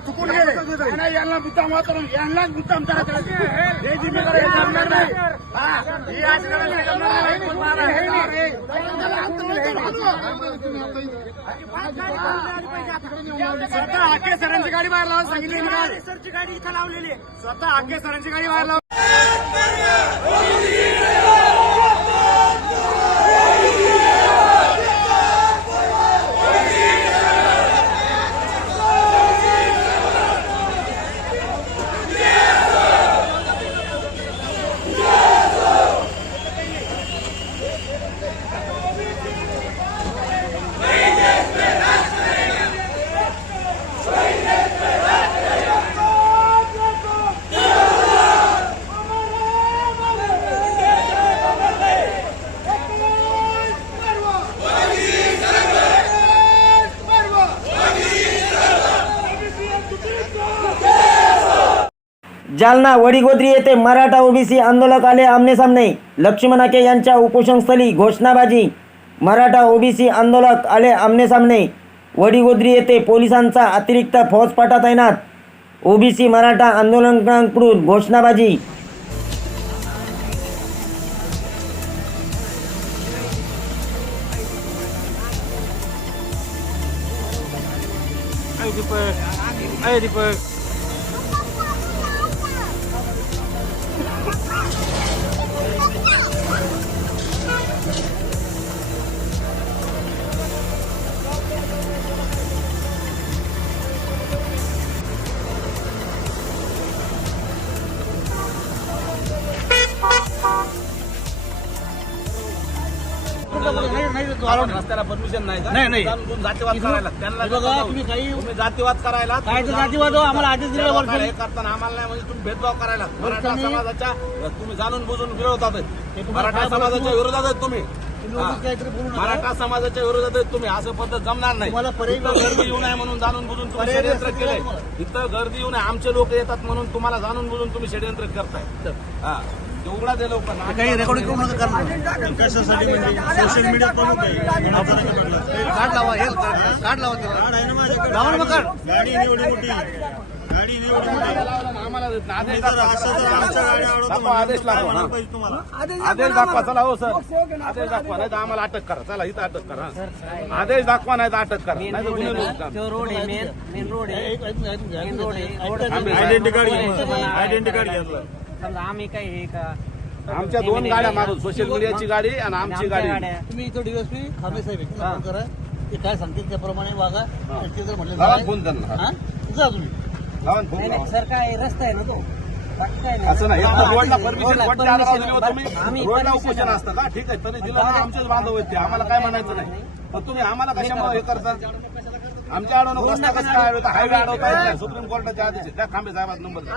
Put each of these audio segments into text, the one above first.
चुकून गेले यांना मुद्दाम वापरून यांनाच मुद्दाम हे. नाही स्वतः आके सरांची गाडी बाहेर लावून सांगितली सरची गाडी इथं लावलेली स्वतः आके सरांची गाडी बाहेर लावून जालना वडीगोद्री येथे मराठा ओबीसी आंदोलक आले आमनेसामने लक्ष्मणाके यांच्या उपोषणस्थळी घोषणाबाजी. मराठा ओबीसी आंदोलक आले आमनेसामने वडीगोद्री येथे पोलिसांचा अतिरिक्त फौजफाटा तैनात. ओबीसी मराठा आंदोलकांकडून घोषणाबाजी. रस्त्याला परमिशन नाही का? नाही, नाही. जाऊन तुम्ही जातीवाद करायला त्यांना बघा, जाऊन- तुम्ही काही- तुम्ही जातीवाद करायला काय ते जातीवाद हो, आम्हाला आदेश दिलेला वर्षांनी. हे करताना आम्हाला नाही म्हणजे तुम्ही भेदभाव करायला मराठा समाजाच्या तुम्ही जाणून बुजून विरोधात आहेत. तुम्हाला मराठा काय समाजाच्या? विरोधात आहेत तुम्ही तुम्ही उगाच काहीतरी बोलू. नका. मराठा समाजाच्या विरोधात आहेत तुम्ही असं पद्धत जमणार नाही तुम्हाला पर्यायी इथं गर्दी येऊ नये म्हणून जाणून बुजून तुम्ही पर्यायी षडयंत्र केलंय तुम्हाला. इथं गर्दी येऊ नये आमचे लोक येतात म्हणून तुम्हाला जाणून बुजून तुम्ही षडयंत्र करताय हा काही रेकॉर्डिंग करू नका कारण कशासाठी म्हणजे सोशल मीडिया प्रमुख आहे कार्ड लावा हे कार्ड लावा त्याला लावा ना मग कार्ड गाडी एवढी मोठी गाडी एवढी मोठी आम्हाला आदेश जर असं जर आमच्या गाडी अडवतो दाखवा, आदेश हा. पाहिजे तुम्हाला दाखवा चला हो सर आदेश दाखवा नाही तर आम्हाला अटक करा चला इथं अटक करा आदेश दाखवा नाही तर अटक करा नाही तर गुन्हे करा. रोड आहे मेन मेन रोड आहे मेन रोड आहे आयडेंटिटी कार्ड घ्या आयडेंटिटी कार्ड घेतलं समजा आम्ही काय हे का आमच्या दोन गाड्या मारून सोशल मीडियाची गाडी आणि आमची गाडी. तुम्ही इथं डीएसपी खामे साहेब आहेत. त्यांना फोन करा. ते काय सांगतील त्याप्रमाणे वागा. ते जर म्हटलं लावा नाही, फोन त्यांना. हा? जा तुम्ही. लावा फोन लावा. सर काय रस्ता आहे ना तो. बाकी काय असं नाही. हा, इथं रोडला रोडला परमिशन कोणत्या आधारावर दिली होती आम्ही तुम्ही? रोडला permission उपोषण असतं का? ठीक आहे तरी दिलं ना आमचेच बांधव आहेत ते. आम्हाला काय म्हणायचं नाही. पण तुम्ही आम्हाला कशामुळे हे करता आमच्या अडवणूक रस्ता कसं काय? अडवता हायवे अडवता येत नाही. सुप्रीम कोर्टाच्या आदेश आहे. द्या खांबे साहेबाचा नंबर द्या.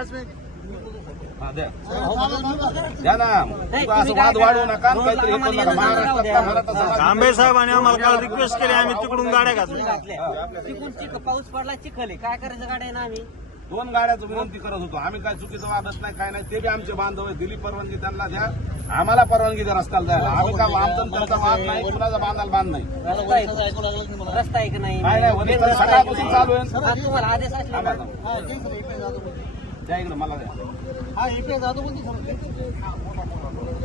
हा, द्या ना. असं वाद वाढवू नका आणि काहीतरी हे करू नका महाराष्ट्रातला मराठा समाज तांबे साहेबांनी आम्हाला काल रिक्वेस्ट केली आम्ही तिकडून गाड्या घातल्या. चिकून चिक पाऊस पडला चिखल. आहे काय करायचं गाड्या ना आम्ही? दोन गाड्याचं विनंती करत होतो. आम्ही काय चुकीचं वागत नाही काय नाही ते बी आमचे बांधव आहे दिली परवानगी त्यांना द्या. आम्हाला परवानगी द्या रस्त्याला जायला. आम्ही काय आमचा आणि तुमचा वाद नाही कुणाचा बांधायला बांध नाही. रस्ता आहे. ऐकू लागलं की तुम्हाला? रस्ता आहे की नाही? काय नाही सकाळपासून चालू आहे. हा, तुम्हाला आदेश असला ना. इकडे. द्या इकडे मला द्या. हा इकडे जातो पण ती समजते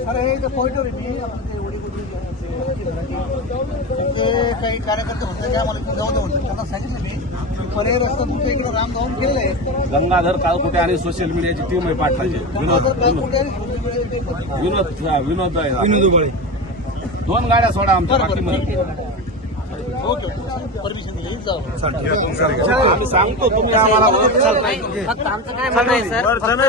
अरे हे इथं पॉईंटवर आहे मी आपण ते. कुठे ते काही कार्यकर्ते होते काय मला इथे जाऊ दे म्हणतात. त्यांना सांगितलं मी. पर्याय रस्ता तुमच्या इकडे राम जाऊन गेलेला आहे. गंगाधर काळकुटे आणि सोशल मीडियाची टीम आहे पाठवायची विनोद गंगाधर काळकुटे आणि सोशल मीडियाचे ते पण. विनोद हा, विनोद आहे. दोन गाड्या सोडा आमच्या बरं बरं पाठीमध्ये ठीक आहे. परमिशन दिली जाऊ आम्ही सांगतो तुम्ही आम्हाला. फक्त आमचं काय म्हणणं आहे सर?